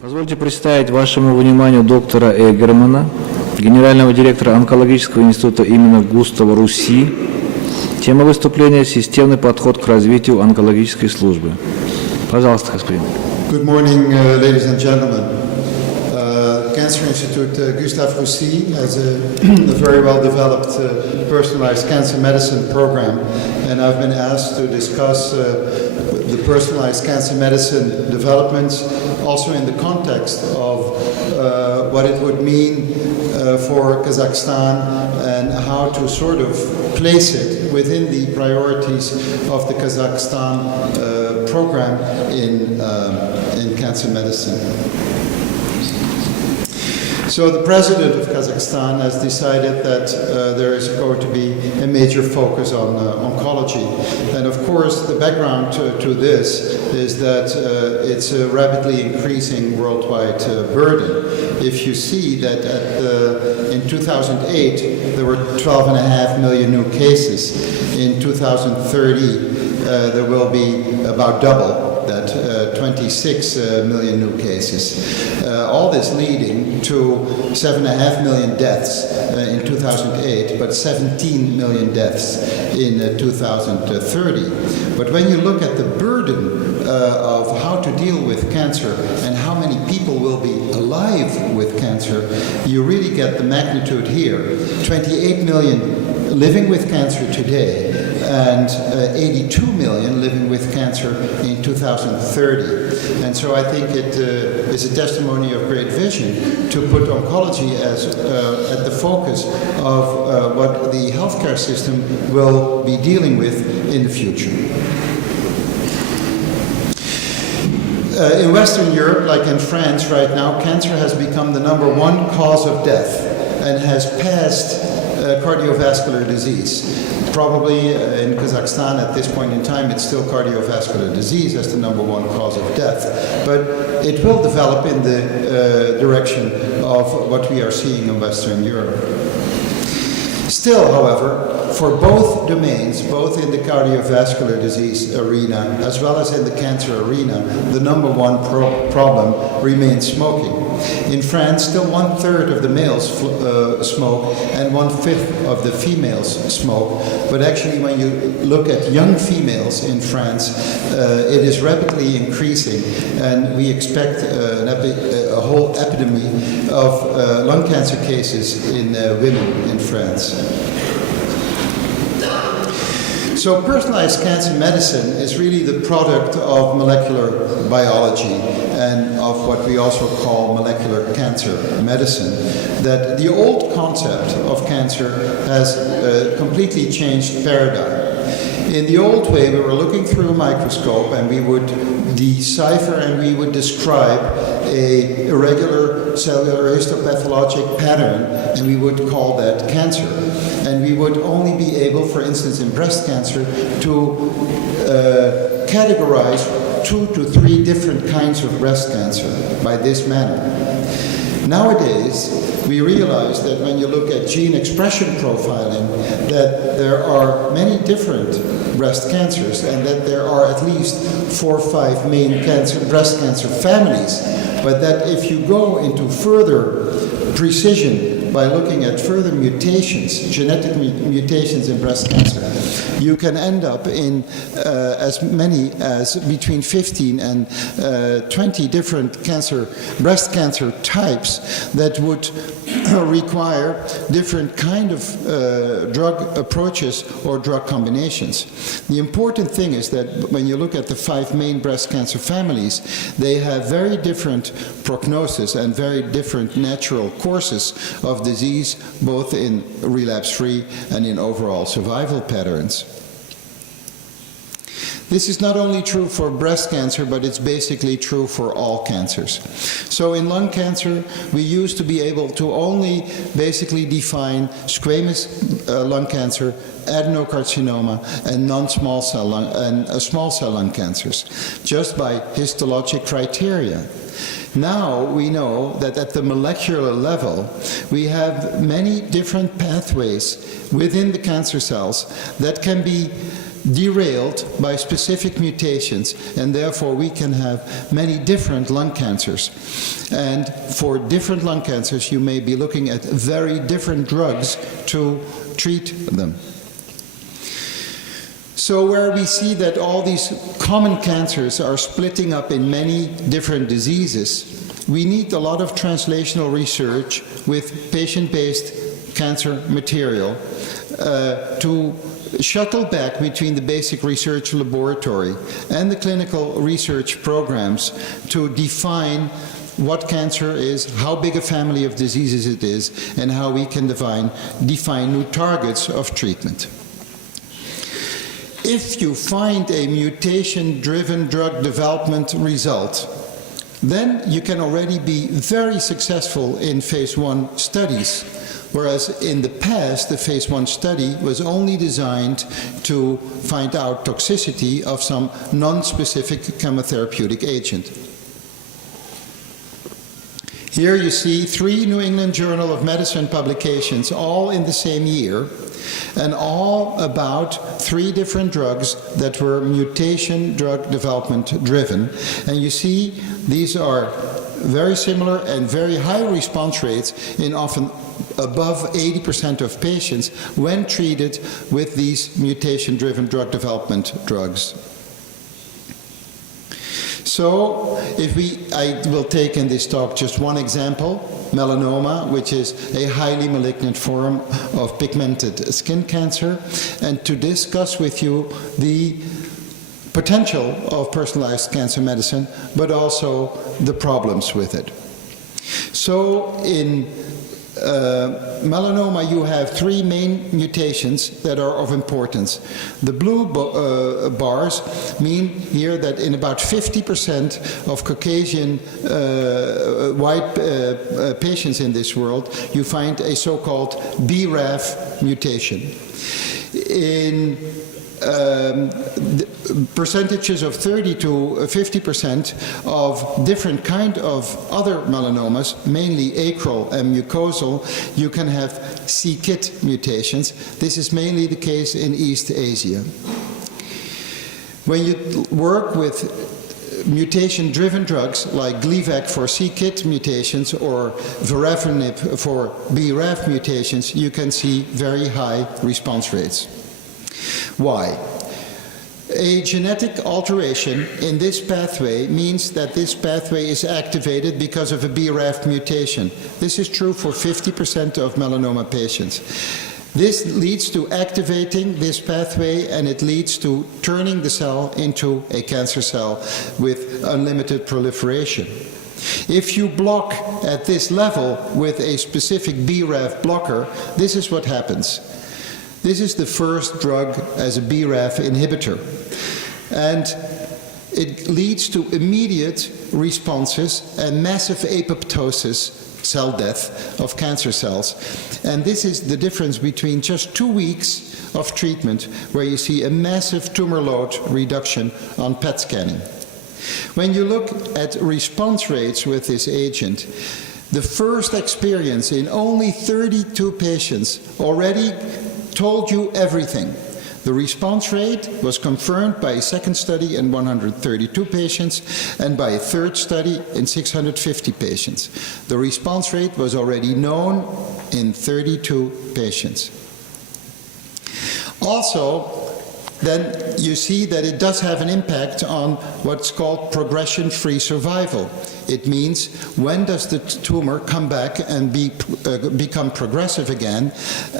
Позвольте представить вашему вниманию доктора Эггермона, генерального директора онкологического института имени Густава Руси. Тема выступления – системный подход к развитию онкологической службы. Пожалуйста, господин. Good morning, ladies and gentlemen. Cancer Institute Gustave Roussy has a very well-developed personalized cancer medicine program, and I've been asked to discuss the personalized cancer medicine developments, also in the context of what it would mean for Kazakhstan and how to sort of place it within the priorities of the Kazakhstan program in cancer medicine. So the president of Kazakhstan has decided that there is going to be a major focus on oncology. And of course, the background to this is that it's a rapidly increasing worldwide burden. If you see that in 2008, there were 12.5 million new cases. In 2030, there will be about double that, 26 million new cases. All this leading to 7.5 million deaths in 2008, but 17 million deaths in 2030. But when you look at the burden of how to deal with cancer and how many people will be alive with cancer, you really get the magnitude here. 28 million living with cancer today, and 82 million living with cancer in 2030. And so I think it is a testimony of great vision to put oncology as at the focus of what the healthcare system will be dealing with in the future. In Western Europe, like in France right now, cancer has become the #1 cause of death and has passed cardiovascular disease. Probably in Kazakhstan at this point in time, it's still cardiovascular disease as the #1 cause of death. But it will develop in the direction of what we are seeing in Western Europe. Still, however, for both domains, both in the cardiovascular disease arena as well as in the cancer arena, the #1 problem remains smoking. In France, still 1/3 of the males smoke and 1/5 of the females smoke. But actually, when you look at young females in France, it is rapidly increasing, and we expect a whole epidemic of lung cancer cases in women in France. So personalized cancer medicine is really the product of molecular biology and of what we also call molecular cancer medicine. That the old concept of cancer has completely changed paradigm. In the old way, we were looking through a microscope and we would decipher and we would describe a irregular cellular histopathologic pattern, and we would call that cancer. And we would only be able, for instance, in breast cancer, to categorize 2 to 3 different kinds of breast cancer by this manner. Nowadays, we realize that when you look at gene expression profiling, that there are many different breast cancers, and that there are at least 4 or 5 main breast cancer families. But that if you go into further precision by looking at further mutations, genetic mutations in breast cancer, you can end up in as many as between 15 and 20 different breast cancer types that would require different kind of drug approaches or drug combinations. The important thing is that when you look at the 5 main breast cancer families, they have very different prognosis and very different natural courses of disease, both in relapse-free and in overall survival patterns. This is not only true for breast cancer, but it's basically true for all cancers. So in lung cancer, we used to be able to only basically define squamous lung cancer, adenocarcinoma, and non-small cell lung and small cell lung cancers, just by histologic criteria. Now we know that at the molecular level, we have many different pathways within the cancer cells that can be derailed by specific mutations, and therefore we can have many different lung cancers. And for different lung cancers, you may be looking at very different drugs to treat them. So where we see that all these common cancers are splitting up in many different diseases, we need a lot of translational research with patient-based cancer material to shuttle back between the basic research laboratory and the clinical research programs to define what cancer is, how big a family of diseases it is, and how we can define new targets of treatment. If you find a mutation-driven drug development result, then you can already be very successful in phase 1 studies, whereas in the past the phase 1 study was only designed to find out toxicity of some non-specific chemotherapeutic agent. Here you see 3 New England Journal of Medicine publications, all in the same year, and all about 3 different drugs that were mutation drug development driven. And you see these are very similar and very high response rates in often above 80% of patients when treated with these mutation-driven drug development drugs. So, I will take in this talk just one example, melanoma, which is a highly malignant form of pigmented skin cancer, and to discuss with you the potential of personalized cancer medicine, but also the problems with it. So, in melanoma, you have 3 main mutations that are of importance. The blue bars mean here that in about 50% of Caucasian white patients in this world, you find a so-called BRAF mutation. In percentages of 30 to 50% of different kind of other melanomas, mainly acral and mucosal, you can have c-KIT mutations. This is mainly the case in East Asia. When you work with mutation-driven drugs like Gleevec for c-KIT mutations or Verapamil for BRAF mutations, you can see very high response rates. Why? A genetic alteration in this pathway means that this pathway is activated because of a BRAF mutation. This is true for 50% of melanoma patients. This leads to activating this pathway, and it leads to turning the cell into a cancer cell with unlimited proliferation. If you block at this level with a specific BRAF blocker, this is what happens. This is the first drug as a BRAF inhibitor, and it leads to immediate responses and massive apoptosis, cell death of cancer cells. And this is the difference between just 2 weeks of treatment, where you see a massive tumor load reduction on PET scanning. When you look at response rates with this agent, the first experience in only 32 patients already told you everything. The response rate was confirmed by a second study in 132 patients and by a third study in 650 patients. The response rate was already known in 32 patients. Also, then you see that it does have an impact on what's called progression-free survival. It means when does the tumor come back and become progressive again,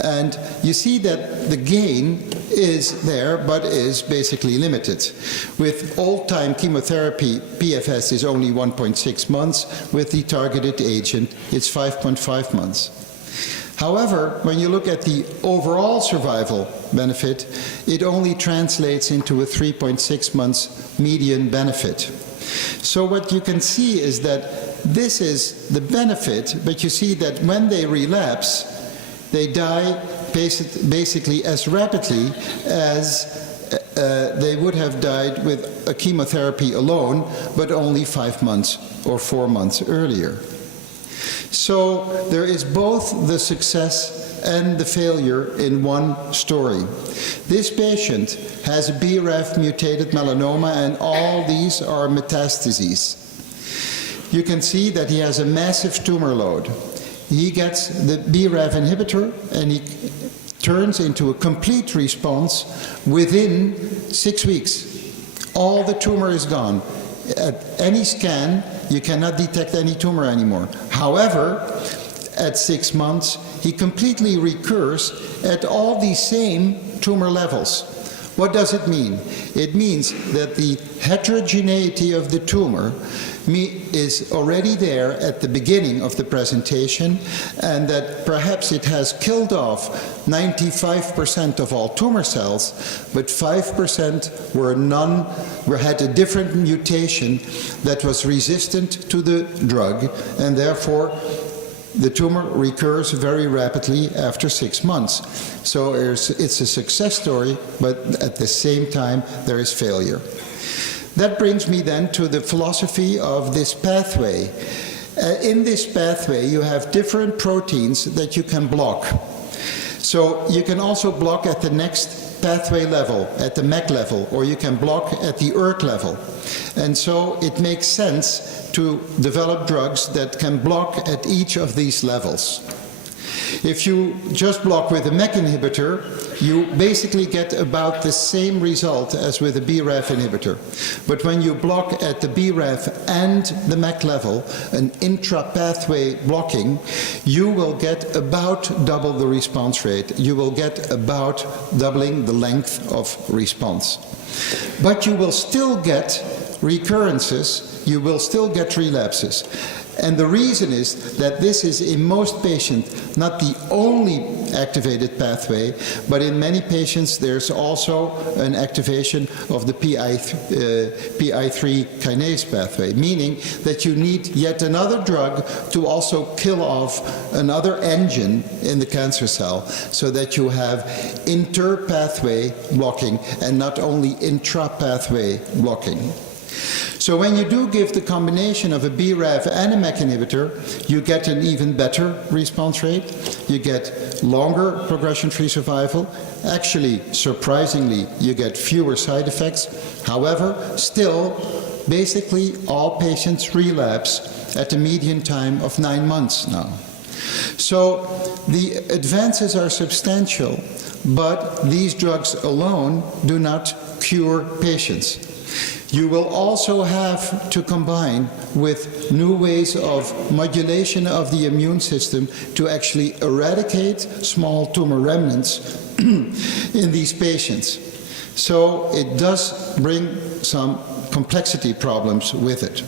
and you see that the gain is there but is basically limited. With old-time chemotherapy, PFS is only 1.6 months. With the targeted agent, it's 5.5 months. However, when you look at the overall survival benefit, it only translates into a 3.6 months median benefit. So what you can see is that this is the benefit, but you see that when they relapse, they die basically as rapidly as they would have died with a chemotherapy alone, but only 5 months or 4 months earlier. So there is both the success and the failure in one story. This patient has a BRAF mutated melanoma, and all these are metastases. You can see that he has a massive tumor load. He gets the BRAF inhibitor and he turns into a complete response within 6 weeks. All the tumor is gone. At any scan, you cannot detect any tumor anymore. However, at 6 months, he completely recurs at all these same tumor levels. What does it mean? It means that the heterogeneity of the tumor is already there at the beginning of the presentation, and that perhaps it has killed off 95% of all tumor cells, but 5% had a different mutation that was resistant to the drug, and therefore the tumor recurs very rapidly after 6 months. So it's a success story, but at the same time there is failure. That brings me then to the philosophy of this pathway. In this pathway you have different proteins that you can block. So you can also block at the next pathway level, at the MEK level, or you can block at the ERK level. And so it makes sense to develop drugs that can block at each of these levels. If you just block with a MEK inhibitor, you basically get about the same result as with a BRAF inhibitor. But when you block at the BRAF and the MEK level, an intra-pathway blocking, you will get about double the response rate. You will get about doubling the length of response. But you will still get recurrences, you will still get relapses. And the reason is that this is in most patients not the only activated pathway, but in many patients there's also an activation of the PI3 kinase pathway, meaning that you need yet another drug to also kill off another engine in the cancer cell, so that you have inter-pathway blocking and not only intra-pathway blocking. So when you do give the combination of a BRAF and a MEK inhibitor, you get an even better response rate, you get longer progression-free survival. Actually, surprisingly, you get fewer side effects. However, still, basically all patients relapse at a median time of 9 months now. So the advances are substantial, but these drugs alone do not cure patients. You will also have to combine with new ways of modulation of the immune system to actually eradicate small tumor remnants in these patients. So it does bring some complexity problems with it.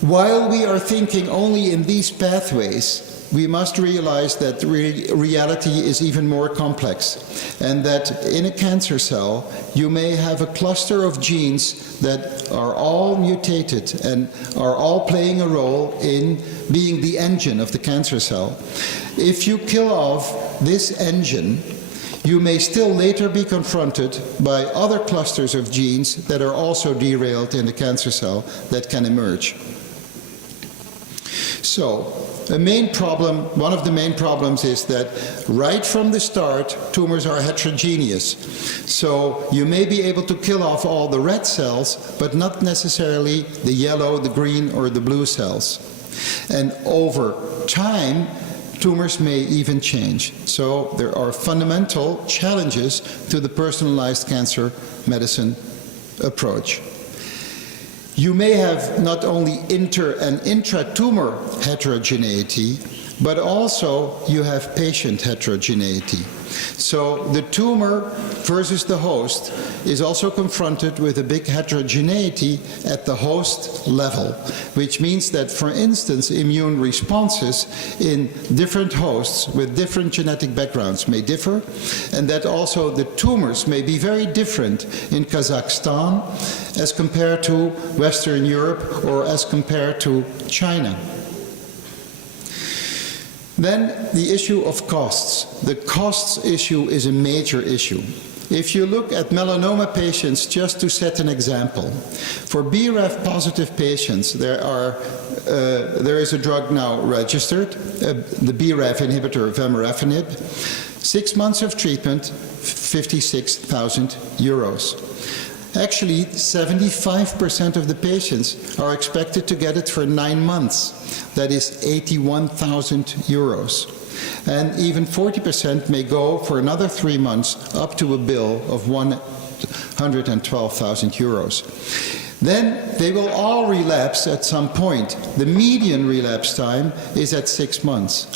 While we are thinking only in these pathways, we must realize that reality is even more complex, and that in a cancer cell you may have a cluster of genes that are all mutated and are all playing a role in being the engine of the cancer cell. If you kill off this engine, you may still later be confronted by other clusters of genes that are also derailed in the cancer cell that can emerge. So, one of the main problems is that right from the start, tumors are heterogeneous. So you may be able to kill off all the red cells, but not necessarily the yellow, the green, or the blue cells. And over time, tumors may even change. So there are fundamental challenges to the personalized cancer medicine approach. You may have not only inter and intra-tumor heterogeneity, but also you have patient heterogeneity. So the tumor versus the host is also confronted with a big heterogeneity at the host level, which means that, for instance, immune responses in different hosts with different genetic backgrounds may differ, and that also the tumors may be very different in Kazakhstan as compared to Western Europe or as compared to China. Then the issue of costs. The costs issue is a major issue. If you look at melanoma patients, just to set an example, for BRAF positive patients, there is a drug now registered, the BRAF inhibitor vemurafenib. 6 months of treatment, 56,000 euros. Actually, 75% of the patients are expected to get it for 9 months. That is 81,000 euros. And even 40% may go for another 3 months up to a bill of 112,000 euros. Then they will all relapse at some point. The median relapse time is at 6 months.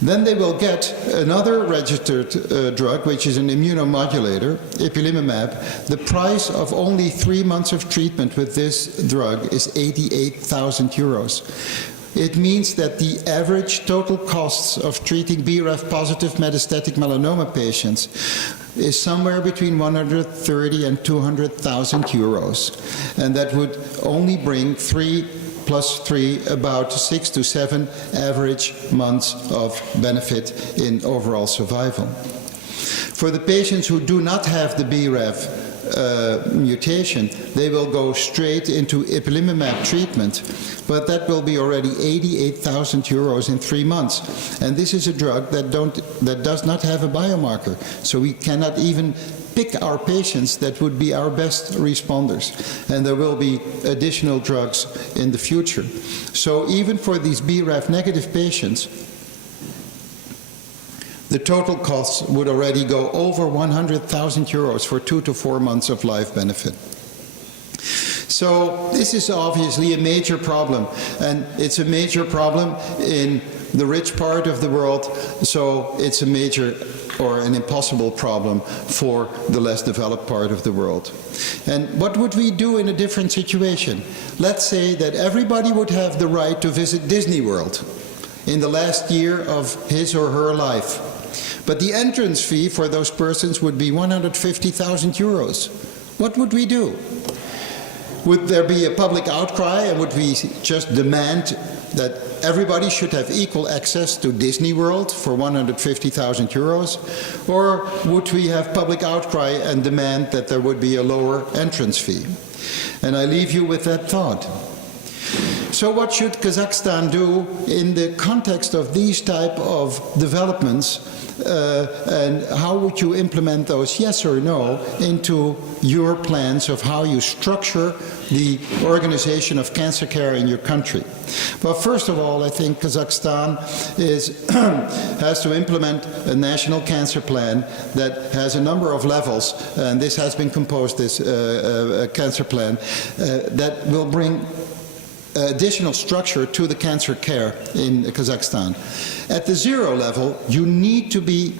Then they will get another registered drug, which is an immunomodulator, ipilimumab. The price of only 3 months of treatment with this drug is 88,000 euros. It means that the average total costs of treating BRAF positive metastatic melanoma patients is somewhere between 130 and 200,000 euros. And that would only bring 3 plus 3, about 6 to 7 average months of benefit in overall survival. For the patients who do not have the BRAF mutation, they will go straight into ipilimumab treatment, but that will be already 88,000 euros in 3 months. And this is a drug that does not have a biomarker, so we cannot even pick our patients that would be our best responders. And there will be additional drugs in the future. So even for these BRAF negative patients, the total costs would already go over 100,000 euros for 2 to 4 months of life benefit. So this is obviously a major problem, and it's a major problem in the rich part of the world, so it's a major or an impossible problem for the less developed part of the world. And what would we do in a different situation? Let's say that everybody would have the right to visit Disney World in the last year of his or her life. But the entrance fee for those persons would be 150,000 euros. What would we do? Would there be a public outcry, and would we just demand that everybody should have equal access to Disney World for 150,000 euros? Or would we have public outcry and demand that there would be a lower entrance fee? And I leave you with that thought. So what should Kazakhstan do in the context of these type of developments, and how would you implement those, yes or no, into your plans of how you structure the organization of cancer care in your country? Well, first of all, I think Kazakhstan has to implement a national cancer plan that has a number of levels, and this has been composed, this cancer plan, that will bring additional structure to the cancer care in Kazakhstan. At the 0 level, you need to be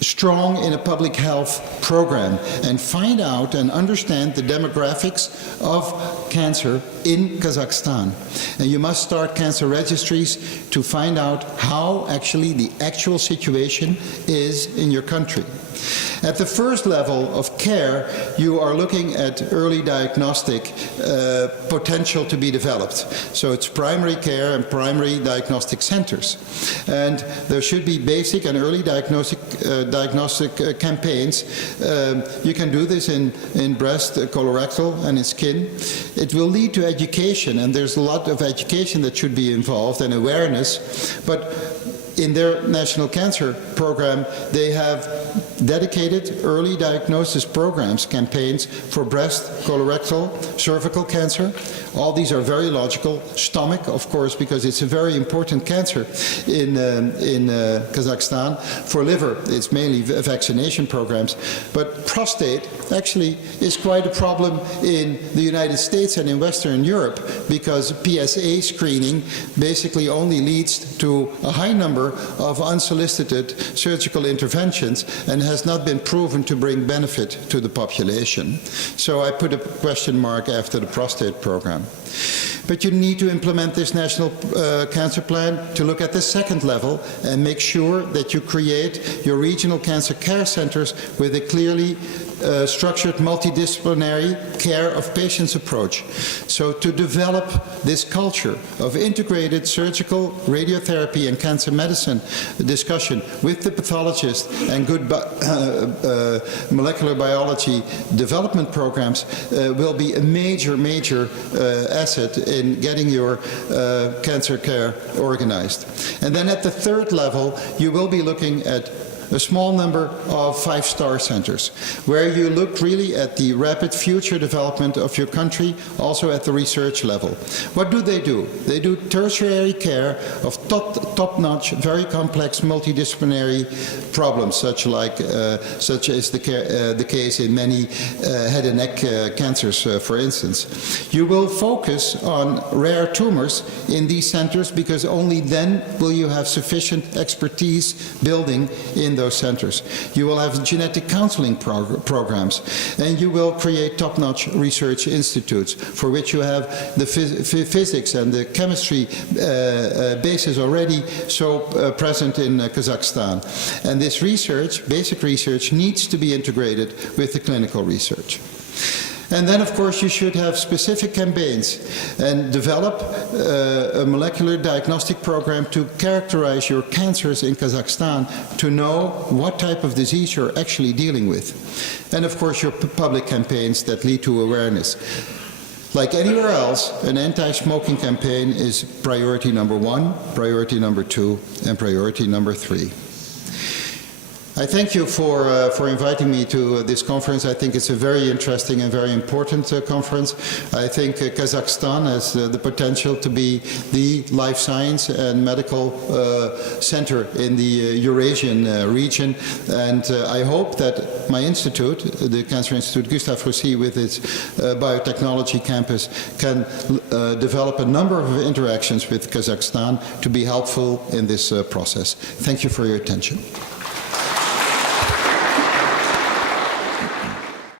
strong in a public health program and find out and understand the demographics of cancer in Kazakhstan. And you must start cancer registries to find out how actually the actual situation is in your country. At the first level of care, you are looking at early diagnostic potential to be developed. So it's primary care and primary diagnostic centers. And there should be basic and early diagnostic campaigns. You can do this in breast, colorectal, and in skin. It will lead to education, and there's a lot of education that should be involved and awareness. But in their national cancer program, they have dedicated early diagnosis programs, campaigns for breast, colorectal, cervical cancer. All these are very logical. Stomach, of course, because it's a very important cancer in Kazakhstan. For liver, it's mainly vaccination programs. But prostate actually is quite a problem in the United States and in Western Europe, because PSA screening basically only leads to a high number of unsolicited surgical interventions and has not been proven to bring benefit to the population. So I put a question mark after the prostate program. But you need to implement this national cancer plan to look at the second level and make sure that you create your regional cancer care centers with a clearly structured multidisciplinary care of patients approach. So to develop this culture of integrated surgical, radiotherapy and cancer medicine discussion with the pathologist and good molecular biology development programs will be a major asset in getting your cancer care organized. And then at the third level, you will be looking at a small number of 5-star centers, where you look really at the rapid future development of your country, also at the research level. What do? They do tertiary care of top-notch, very complex, multidisciplinary problems, such as the case in many head and neck cancers, for instance. You will focus on rare tumors in these centers because only then will you have sufficient expertise building in those centers. You will have genetic counseling programs, and you will create top-notch research institutes for which you have the physics and the chemistry basis already so present in Kazakhstan. And this research, basic research, needs to be integrated with the clinical research. And then, of course, you should have specific campaigns and develop a molecular diagnostic program to characterize your cancers in Kazakhstan to know what type of disease you're actually dealing with. And, of course, your public campaigns that lead to awareness. Like anywhere else, an anti-smoking campaign is priority number 1, priority number 2, and priority number 3. I thank you for inviting me to this conference. I think it's a very interesting and very important conference. I think Kazakhstan has the potential to be the life science and medical center in the Eurasian region. And I hope that my institute, the Cancer Institute Gustave Roussy, with its biotechnology campus, can develop a number of interactions with Kazakhstan to be helpful in this process. Thank you for your attention.